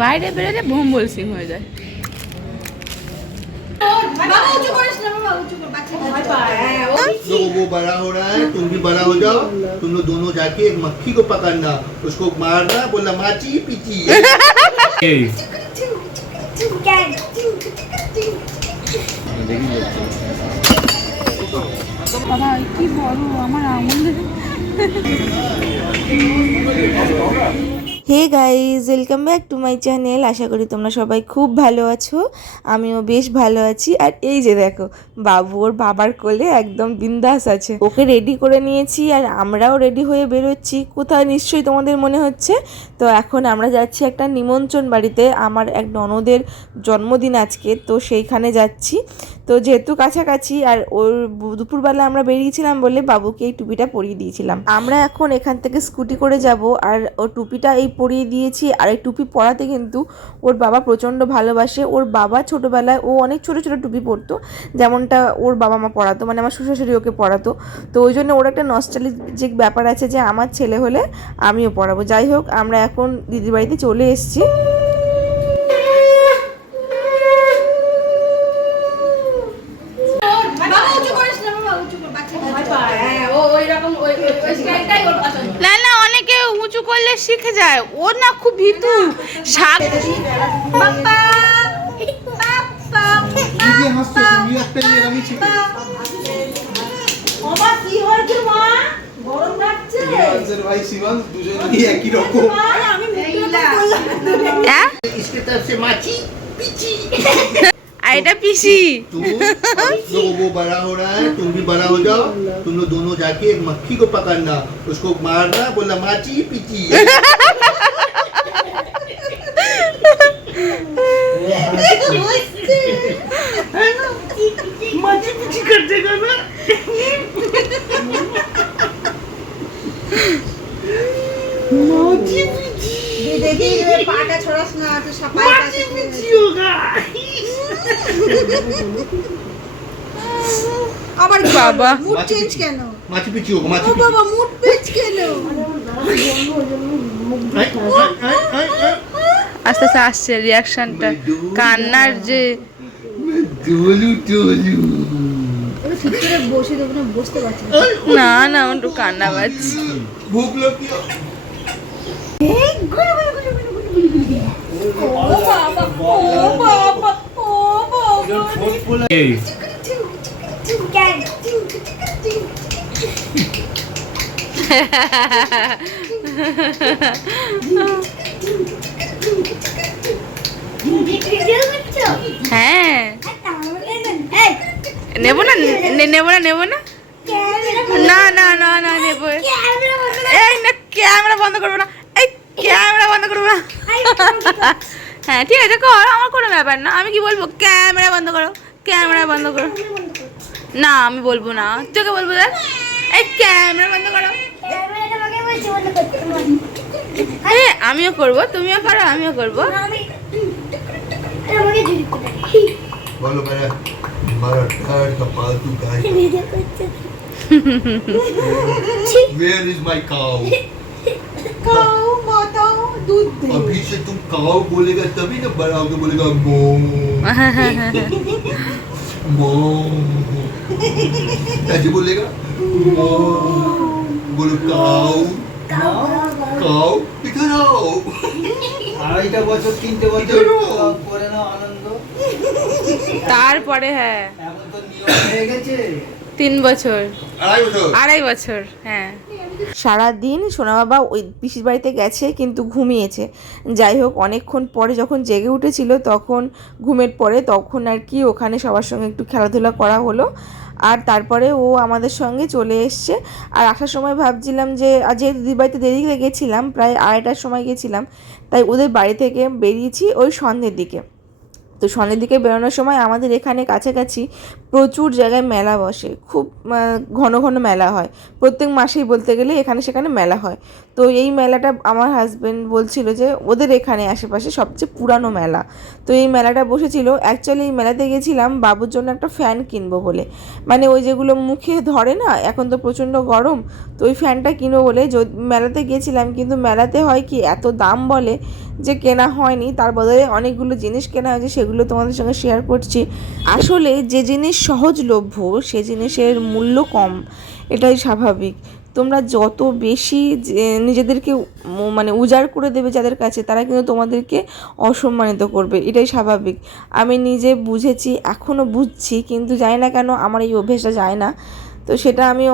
বাইরে বেরোলে ভম্বল সিং হয়ে যায়। लोगों वो बड़ा हो रहा है, तुम भी बड़ा हो जाओ, तुम लोग दोनों जाके एक मक्खी को पकड़ना, उसको मारना, बोलना माची पीची। বাবা কি বড় আমার আঙুল। Hey guys, welcome back to my channel. আশা করি তোমরা সবাই খুব ভালো আছো, আমিও বেশ ভালো আছি। আর এই যে দেখো, বাবু ওর বাবার কোলে একদম বিন্দাস আছে। ওকে রেডি করে নিয়েছি আর আমরাও রেডি হয়ে বেরোচ্ছি। কোথায় নিশ্চয়ই তোমাদের মনে হচ্ছে। তো এখন আমরা যাচ্ছি একটা নিমন্ত্রণ বাড়িতে, আমার এক ননদের জন্মদিন আজকে, তো সেইখানে যাচ্ছি। তো যেহেতু কাছাকাছি আর ওর দুপুরবেলা আমরা বেরিয়েছিলাম বলে বাবুকে এই টুপিটা পরিয়ে দিয়েছিলাম। আমরা এখন এখান থেকে স্কুটি করে যাব আর ও টুপিটা এই পরিয়ে দিয়েছি। আর এই টুপি পরাতে কিন্তু ওর বাবা প্রচণ্ড ভালোবাসে। ওর বাবা ছোটোবেলায় ও অনেক ছোটো ছোটো টুপি পরতো, যেমনটা ওর বাবা মা পরাতো, মানে আমার শ্বশুরশাশুড়ি ওকে পরাতো। তো ওই জন্য ওর একটা নস্টালজিক ব্যাপার আছে যে আমার ছেলে হলে আমিও পরাবো। যাই হোক, আমরা এখন দিদির বাড়িতে চলে এসেছি। না না, অনেকে উঁচু করলে শিখে যায়, ও না খুব ভীতু। শাক इसके तरफ से माची पीची। আর এটা পিসি। तुम लोगों वो बड़ा हो रहा है, तुम भी बड़ा हो जाओ, तुम लोग दोनों जाके एक मक्खी को पकड़ना, उसको मारना, बोलना माची पीची। माची पीची कर देगा ना। माची पीची देखी पाटा छोड़स ना तो सफाई माची पीची होगा। আবার বাবা মুড চেঞ্জ কেন? माची पीची होगा, माची ও বাবা মুড চেঞ্জ কেন? আস্তে আস্তে আসছে রিয়াকশনটা, কান্নার যে। ডোলু ডোলু। ভিতরে বসে দেব না, বসতে পারছি না। না না, আমার একটু কান্না পাচ্ছে। भूख लगी है। এই গুলু গুলু গুলু গুলু গুলু গুলু। ও বাবা, ও বাবা, ও বাবা। হ্যাঁ, নেবো না নেবো না নেবো না না না না না নেবো। এই না, ক্যামেরা বন্ধ করবো না, এই ক্যামেরা বন্ধ করবো না। হ্যাঁ ঠিক আছে, কর, আমার কোনো ব্যাপার না। আমি কি বলবো, ক্যামেরা বন্ধ করো, ক্যামেরা বন্ধ করো। না আমি বলবো না, তোকে বলবো, দেখ এই ক্যামেরা বন্ধ করো। হ্যাঁ আমিও করবো, তুমিও করো, আমিও করবো। बोलो मेरा हमारा घर का पालतू गाय। Where is my cow? Cow মাতা দুধ দে। अभी से तुम काऊ बोलेगा तभी ना बड़ा होकर बोलेगा मो मो। ऐसे बोलेगा मो। बोलो काऊ काऊ इधर आओ। 2.5 বছর 3 বছর পরে না আনন্দ। তারপরে হ্যাঁ এখন তো নিয়ম হয়ে গেছে। 3 বছর, 2.5 বছর। 2.5 বছর। হ্যাঁ সারাদিন সোনা বাবা ওই পিসির বাড়িতে গেছে, কিন্তু ঘুমিয়েছে। যাই হোক, অনেকক্ষণ পরে যখন জেগে উঠেছিল তখন ঘুমের পরে তখন আর কি ওখানে সবার সঙ্গে একটু খেলাধুলা করা হলো। আর তারপরে ও আমাদের সঙ্গে চলে এসছে। আর আসার সময় ভাবছিলাম যে আজ দিদির বাড়িতে দেরিতে গেছিলাম, প্রায় 2:30টার সময় গেছিলাম, তাই ওদের বাড়ি থেকে বেরিয়েছি ওই সন্ধ্যের দিকে। তো সন্ধ্যের দিকে বেরোনোর সময় আমাদের এখানে কাছাকাছি প্রচুর জায়গায় মেলা বসে, খুব ঘন ঘন মেলা হয়, প্রত্যেক মাসেই বলতে গেলে এখানে সেখানে মেলা হয়। তো এই মেলাটা আমার হাজব্যান্ড বলছিল যে ওদের এখানে আশেপাশে সবচেয়ে পুরানো মেলা। তো এই মেলাটা বসেছিল। অ্যাকচুয়ালি এই মেলাতে গেছিলাম বাবুর জন্য একটা ফ্যান কিনবো বলে, মানে ওই যেগুলো মুখে ধরে না, এখন তো প্রচণ্ড গরম, তো ওই ফ্যানটা কিনবো বলে মেলাতে গিয়েছিলাম। কিন্তু মেলাতে হয় কি, এত দাম বলে যে কেনা হয়নি, তার বদলে অনেকগুলো জিনিস কেনা হয়েছে, সেগুলো তোমাদের সঙ্গে শেয়ার করছি। আসলে যে জিনিস সহজলভ্য সে জিনিসের মূল্য কম, এটাই স্বাভাবিক। তোমরা যত বেশি নিজেদেরকে মানে উজাড় করে দেবে যাদের কাছে, তারা কিন্তু তোমাদেরকে অসম্মানিত করবে, এটাই স্বাভাবিক। আমি নিজে বুঝেছি, এখনও বুঝছি, কিন্তু জানি না কেন আমার এই অভ্যেসটা যায় না। তো সেটা আমি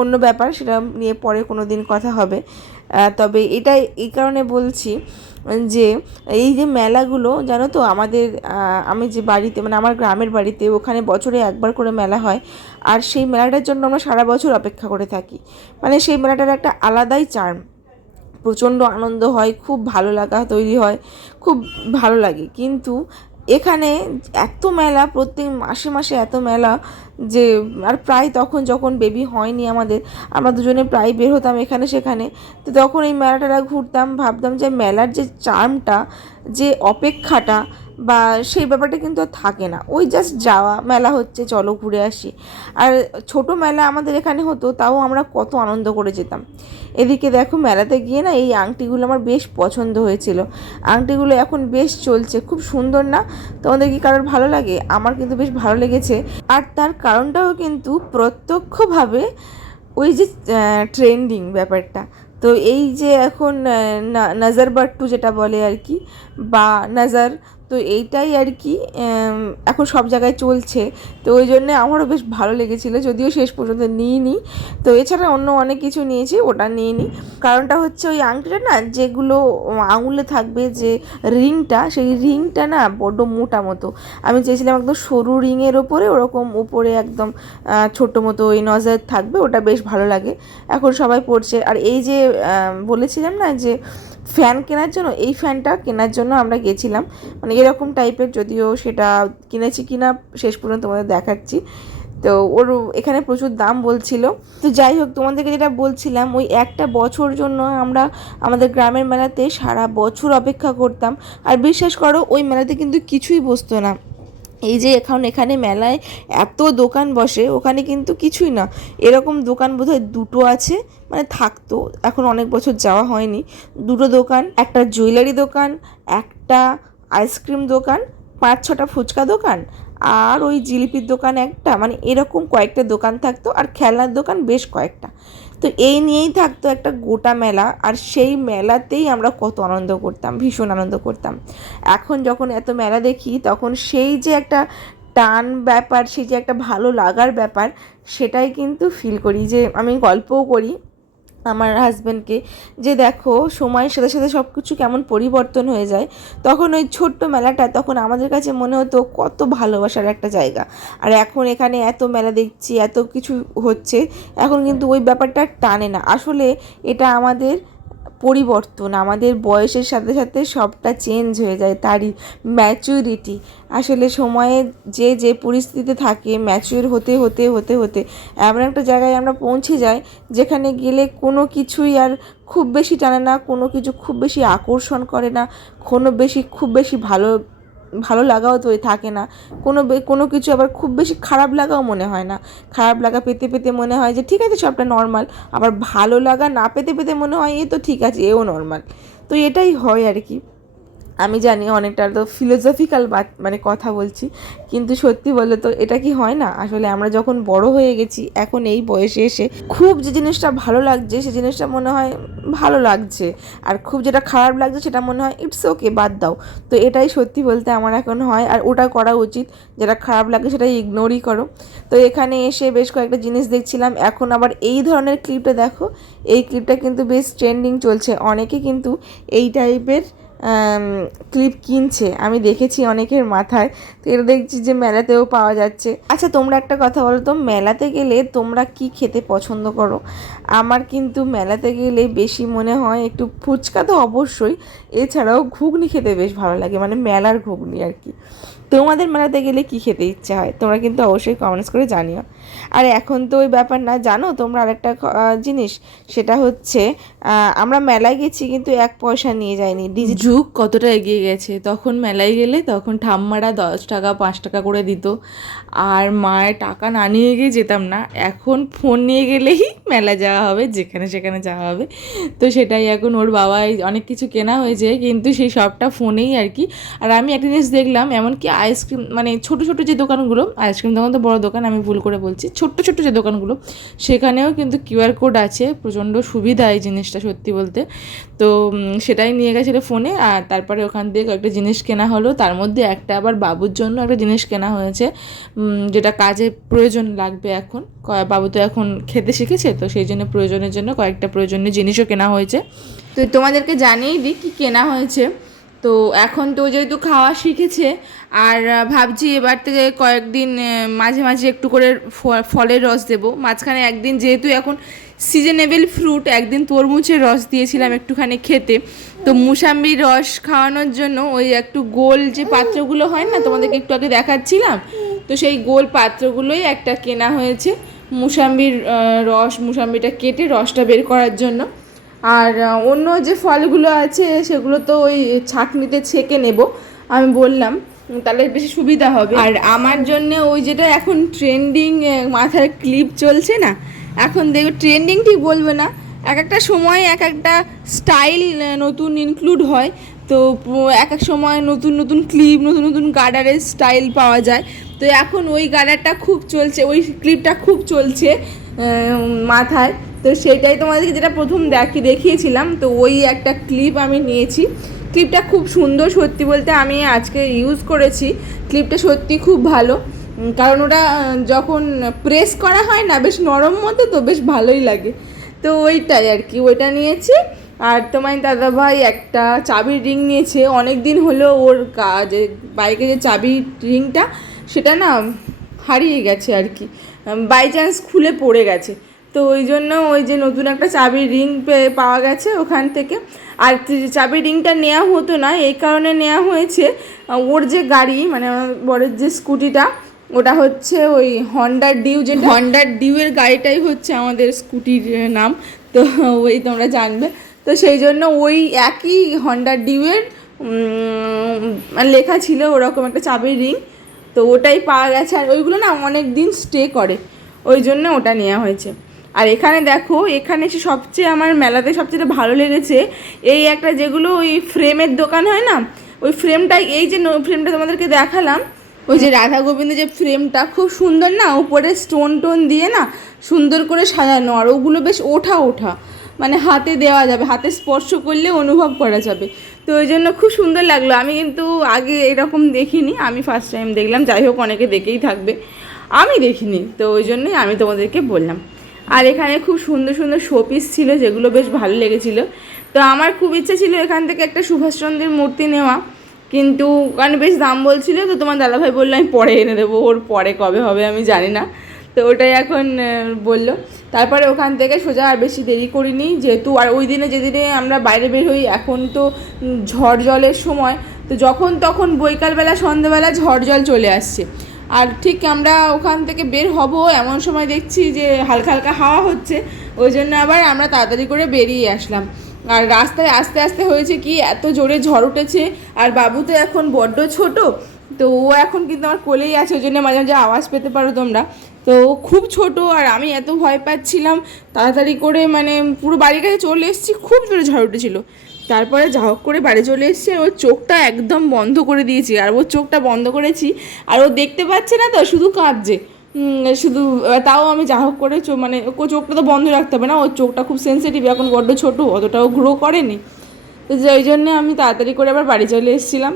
অন্য ব্যাপার, সেটা নিয়ে পরে কোনো দিন কথা হবে। তবে এটাই এই কারণে বলছি যে এই যে মেলাগুলো জানো তো, আমাদের আমি যে বাড়িতে মানে আমার গ্রামের বাড়িতে, ওখানে বছরে একবার করে মেলা হয়। আর সেই মেলাটার জন্য আমরা সারা বছর অপেক্ষা করে থাকি। মানে সেই মেলাটার একটা আলাদাই চার্ম, প্রচণ্ড আনন্দ হয়, খুব ভালো লাগা তৈরি হয়, খুব ভালো লাগে। কিন্তু এখানে এত মেলা, প্রত্যেক মাসে মাসে এত মেলা যে, আর প্রায় তখন যখন বেবি হয়নি আমাদের, আমরা দুজনে প্রায় বের হতাম এখানে সেখানে। তো তখন এই মেলাটা ঘুরতাম, ভাবতাম যে মেলার যে চার্মটা, যে অপেক্ষাটা বা সেই ব্যাপারটা কিন্তু আর থাকে না। ওই জাস্ট যাওয়া, মেলা হচ্ছে চলো ঘুরে আসি। আর ছোট মেলা আমাদের এখানে হতো, তাও আমরা কত আনন্দ করে যেতাম। এদিকে দেখো, মেলাতে গিয়ে না এই আংটিগুলো আমার বেশ পছন্দ হয়েছিল। আংটিগুলো এখন বেশ চলছে, খুব সুন্দর না? তোমাদের কি কারোর ভালো লাগে? আমার কিন্তু বেশ ভালো লেগেছে। আর তার কারণটাও কিন্তু প্রত্যক্ষভাবে ওই যে ট্রেন্ডিং ব্যাপারটা। তো এই যে এখন নজর বাট্টু যেটা বলে আর কি, বা নজর, তো এইটাই আর কি এখন সব জায়গায় চলছে। তো ওই জন্যে আমারও বেশ ভালো লেগেছিলো, যদিও শেষ পর্যন্ত নিইনি। তো এছাড়া অন্য অনেক কিছু নিয়েছি, ওটা নিইনি। কারণটা হচ্ছে ওই আংটিটা না, যেগুলো আঙুলে থাকবে যে রিংটা, সেই রিংটা না বড্ড মোটা মতো। আমি চেয়েছিলাম একদম সরু রিংয়ের ওপরে ওরকম উপরে একদম ছোটো মতো ওই নজর থাকবে, ওটা বেশ ভালো লাগে। এখন সবাই পড়ছে। আর এই যে বলেছিলাম না যে ফ্যান কেনার জন্য, এই ফ্যানটা কেনার জন্য আমরা গেছিলাম, মানে এরকম টাইপের, যদিও সেটা কিনেছি কিনা শেষ পর্যন্ত তোমাদের দেখাচ্ছি। তো ওর এখানে প্রচুর দাম বলছিল। তো যাই হোক, তোমাদেরকে যেটা বলছিলাম, ওই একটা বছর জন্য আমরা আমাদের গ্রামের মেলাতে সারা বছর অপেক্ষা করতাম। আর বিশ্বাস করো, ওই মেলাতে কিন্তু কিছুই বসতো না। এই যে এখানে মেলায় এত দোকান বসে, ওখানে কিন্তু কিছুই না। এরকম দোকান বোধহয় দুটো আছে, মানে থাকতো, এখন অনেক বছর যাওয়া হয়নি। দুটো দোকান, একটা জুয়েলারি দোকান, একটা আইসক্রিম দোকান, 5-6টা ফুচকা দোকান, আর ওই জিলিপির দোকান একটা, মানে এরকম কয়েকটা দোকান থাকতো। আর খেলনার দোকান বেশ কয়েকটা। তো এই নিয়েই থাকতো একটা গোটা মেলা। আর সেই মেলাতেই আমরা কত আনন্দ করতাম, ভীষণ আনন্দ করতাম। এখন যখন এত মেলা দেখি, তখন সেই যে একটা টান ব্যাপার, সেই যে একটা ভালো লাগার ব্যাপার, সেটাই কিন্তু ফিল করি। যে আমি গল্পও করি আমার হাজব্যান্ডকে, যে দেখো সময়ের সাথে সাথে সব কিছু কেমন পরিবর্তন হয়ে যায়। তখন ওই ছোট্ট মেলাটা তখন আমাদের কাছে মনে হতো কত ভালোবাসার একটা জায়গা। আর এখন এখানে এত মেলা দেখছি, এত কিছু হচ্ছে, এখন কিন্তু ওই ব্যাপারটা টানে না। আসলে এটা আমাদের পরিবর্তন, আমাদের বয়সের সাথে সাথে সবটা চেঞ্জ হয়ে যায়, তারই ম্যাচুরিটি। আসলে সময়ে যে পরিস্থিতিতে থাকে, ম্যাচিওর হতে হতে হতে হতে এমন একটা জায়গায় আমরা পৌঁছে যাই, যেখানে গেলে কোনো কিছুই আর খুব বেশি টানে না, কোনো কিছু খুব বেশি আকর্ষণ করে না, খুব বেশি ভালো লাগাও তো থাকে না, কোনো কিছু আবার খুব বেশি খারাপ লাগাও মনে হয় না। খারাপ লাগা পেতে পেতে মনে হয় যে ঠিক আছে সবটা নর্মাল, আবার ভালো লাগা না পেতে পেতে মনে হয় এ তো ঠিক আছে, এও নর্মাল। তো এটাই হয় আর কি। আমি জানি অনেকটা তো ফিলোসফিক্যাল মানে কথা বলছি, কিন্তু সত্যি বলে তো এটা কি হয় না? আসলে আমরা যখন বড় হয়ে গেছি, এখন এই বয়সে এসে খুব যে জিনিসটা ভালো লাগছে, সে জিনিসটা মনে হয় ভালো লাগছে, আর খুব যেটা খারাপ লাগছে সেটা মনে হয় ইটস ওকে, বাদ দাও। তো এটাই সত্যি বলতে আমার এখন হয়, আর ওটা করা উচিত। যেটা খারাপ লাগে সেটা ইগনোরই করো। তো এখানে এসে বেশ কয়েকটা জিনিস দেখছিলাম। এখন আবার এই ধরনের ক্লিপটা দেখো, এই ক্লিপটা কিন্তু বেশ ট্রেন্ডিং চলছে, অনেকে কিন্তু এই টাইপের ক্লিপ কিনছে, আমি দেখেছি অনেকের মাথায়। তো এটা দেখছি যে মেলাতেও পাওয়া যাচ্ছে। আচ্ছা, তোমরা একটা কথা বলো তো, মেলাতে গেলে তোমরা কি খেতে পছন্দ করো? আমার কিন্তু মেলাতে গেলে বেশি মনে হয় একটু ফুচকা তো অবশ্যই, এছাড়াও ঘুগনি খেতে বেশ ভালো লাগে, মানে মেলার ঘুগনি আর কি। তোমাদের মেলাতে গেলে কি খেতে ইচ্ছা হয়? তোমরা কিন্তু অবশ্যই কমেন্টস করে জানিও। আর এখন তো ওই ব্যাপার না, জানো তোমরা আরেকটা জিনিস, সেটা হচ্ছে আমরা মেলায় গেছি কিন্তু 1 পয়সা নিয়ে যাইনি। যুগ কতটা এগিয়ে গেছে। তখন মেলায় গেলে তখন ঠাম্মারা 10 টাকা 5 টাকা করে দিত, আর মায়ের টাকা না নিয়ে গিয়ে যেতাম না। এখন ফোন নিয়ে গেলেই মেলা যাওয়া হবে, যেখানে সেখানে যাওয়া হবে। তো সেটাই এখন ওর বাবাই অনেক কিছু কেনা হয়েছে, কিন্তু সেই সবটা ফোনেই আর কি। আর আমি একটা জিনিস দেখলাম, এমনকি আইসক্রিম মানে ছোটো ছোটো যে দোকানগুলো, আইসক্রিম দোকান তো বড় দোকান, আমি ভুল করে বলছি, ছোট্ট ছোট্ট যে দোকানগুলো সেখানেও কিন্তু কিউআর কোড আছে। প্রচণ্ড সুবিধা এই জিনিসটা সত্যি বলতে। তো সেটাই নিয়ে গেছিলো ফোনে। আর তারপরে ওখান থেকে কয়েকটা জিনিস কেনা হলো, তার মধ্যে একটা আবার বাবুর জন্য একটা জিনিস কেনা হয়েছে, যেটা কাজে প্রয়োজন লাগবে এখন। বাবু তো এখন খেতে শিখেছে, তো সেই জন্য প্রয়োজনের জন্য কয়েকটা প্রয়োজনীয় জিনিসও কেনা হয়েছে। তো তোমাদেরকে জানিয়ে দিই কী কেনা হয়েছে। তো এখন তো যেহেতু খাওয়া শিখেছে, আর ভাবছি এবার থেকে কয়েকদিন মাঝে মাঝে একটু করে ফলের রস দেবো। মাঝখানে একদিন যেহেতু এখন সিজনেবল ফ্রুট, একদিন তরমুজের রস দিয়েছিলাম একটুখানি খেতে। তো মুসাম্বির রস খাওয়ানোর জন্য ওই একটু গোল যে পাত্রগুলো হয় না, তোমাদেরকে একটু আগে দেখাচ্ছিলাম, তো সেই গোল পাত্রগুলোই একটা কেনা হয়েছে মুসাম্বির রস, মুসাম্বিটা কেটে রসটা বের করার জন্য। আর অন্য যে ফলগুলো আছে সেগুলো তো ওই ছাঁকনিতে ছেঁকে নেব, আমি বললাম, তাহলে বেশি সুবিধা হবে। আর আমার জন্যে ওই যেটা এখন ট্রেন্ডিং মাথার ক্লিপ চলছে না, এখন দেখো ট্রেন্ডিং ঠিক বলবো না, এক একটা সময় এক একটা স্টাইল নতুন ইনক্লুড হয়। তো এক এক সময় নতুন নতুন ক্লিপ, নতুন নতুন গার্ডারের স্টাইল পাওয়া যায়। তো এখন ওই গার্ডারটা খুব চলছে, ওই ক্লিপটা খুব চলছে মাথায়। তো সেটাই তোমাদেরকে যেটা প্রথম দেখিয়েছিলাম, তো ওই একটা ক্লিপ আমি নিয়েছি। ক্লিপটা খুব সুন্দর সত্যি বলতে, আমি আজকে ইউজ করেছি, ক্লিপটা সত্যি খুব ভালো। কারণ ওটা যখন প্রেস করা হয় না বেশ নরম মতো, তো বেশ ভালোই লাগে। তো ওইটাই আর কি, ওইটা নিয়েছি। আর তোমার দাদাভাই একটা চাবির রিং নিয়েছে, অনেক দিন হলো ওর যে বাইকে যে চাবির রিংটা সেটা না হারিয়ে গেছে আর কি, বাই চান্স খুলে পড়ে গেছে। তো ওই জন্য ওই যে নতুন একটা চাবির রিং পাওয়া গেছে ওখান থেকে। আর চাবির রিংটা নেওয়া হতো না, এই কারণে নেওয়া হয়েছে, ওর যে গাড়ি মানে বরের যে স্কুটিটা, ওটা হচ্ছে ওই হন্ডার ডিউ, যে হন্ডার ডিউয়ের গাড়িটাই হচ্ছে আমাদের স্কুটির নাম, তো ওই তোমরা জানবে। তো সেই জন্য ওই একই হন্ডার ডিউয়ের লেখা ছিল ওরকম একটা চাবির রিং, তো ওটাই পাওয়া গেছে। আর ওইগুলো না অনেক দিন স্টে করে, ওই জন্য ওটা নেওয়া হয়েছে। আর এখানে দেখো, এখানে এসে সবচেয়ে আমার মেলাতে সবচেয়ে ভালো লেগেছে এই একটা, যেগুলো ওই ফ্রেমের দোকান হয় না, ওই ফ্রেমটাই, এই যে ফ্রেমটা তোমাদেরকে দেখালাম, ওই যে রাধা গোবিন্দের যে ফ্রেমটা খুব সুন্দর না, উপরে স্টোন টোন দিয়ে না সুন্দর করে সাজানো, আর ওগুলো বেশ ওঠা ওঠা, মানে হাতে দেওয়া যাবে, হাতে স্পর্শ করলে অনুভব করা যাবে। তো ওই জন্য খুব সুন্দর লাগলো। আমি কিন্তু আগে এরকম দেখিনি, আমি ফার্স্ট টাইম দেখলাম। যাই হোক, অনেকে দেখেই থাকবে, আমি দেখিনি, তো ওই জন্যই আমি তোমাদেরকে বললাম। আর এখানে খুব সুন্দর সুন্দর শোপিস ছিল, যেগুলো বেশ ভালো লেগেছিলো। তো আমার খুব ইচ্ছা ছিল এখান থেকে একটা সুভাষচন্দ্রের মূর্তি নেওয়া, কিন্তু কারণ বেশ দাম বলছিল, তো তোমার দাদাভাই বললো আমি পরে এনে দেবো, ওর পরে কবে হবে আমি জানি না। তো ওটাই এখন বললো। তারপরে ওখান থেকে সোজা আর বেশি দেরি করিনি, যেহেতু আর ওই দিনে যেদিনে আমরা বাইরে বের হই, এখন তো ঝড় জলের সময়, তো যখন তখন বৈকালবেলা সন্ধ্যেবেলা ঝড় জল চলে আসছে। আর ঠিক আমরা ওখান থেকে বের হব এমন সময় দেখছি যে হালকা হালকা হাওয়া হচ্ছে, ওই জন্য আবার আমরা তাড়াতাড়ি করে বেরিয়ে আসলাম। আর রাস্তায় আস্তে আস্তে হয়েছে কি, এত জোরে ঝড় উঠেছে, আর বাবু তো এখন বড্ড ছোট, তো ও এখন কিন্তু আমার কোলেই আছে, ওই জন্য মাঝে মাঝে আওয়াজ পেতে পারো তোমরা। তো খুব ছোট, আর আমি এত ভয় পাচ্ছিলাম, তাড়াতাড়ি করে মানে পুরো বাড়ির কাছে চলে এসেছি, খুব জোরে ঝড় উঠেছিল। তারপরে যা হোক করে বাড়ি চলে এসেছি, ওর চোখটা একদম বন্ধ করে দিয়েছি, আর ওর চোখটা বন্ধ করেছি, আর ও দেখতে পাচ্ছে না, তো শুধু কাঁদছে শুধু। তাও আমি যা হোক করে মানে ও চোখটা তো বন্ধ রাখতে হবে না, ওর চোখটা খুব সেন্সিটিভ, এখন বড্ড ছোটো, অতটাও গ্রো করেনি, তো ওই জন্যে আমি তাড়াতাড়ি করে আবার বাড়ি চলে এসেছিলাম।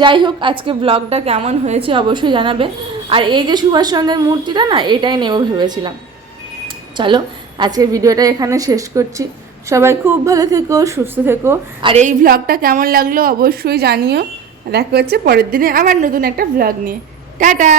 যাই হোক, আজকে ব্লগটা কেমন হয়েছে অবশ্যই জানাবে। আর এই যে সুভাষচন্দ্রের মূর্তিটা না, এটাই নেব ভেবেছিলাম। চলো আজকের ভিডিওটা এখানে শেষ করছি, সবাই খুব ভালো থেকো, সুস্থ থেকো। আর এই ব্লগটা কেমন লাগলো অবশ্যই জানিও। দেখা হচ্ছে পরের দিনে আবার নতুন একটা ব্লগ নিয়ে। টাটা।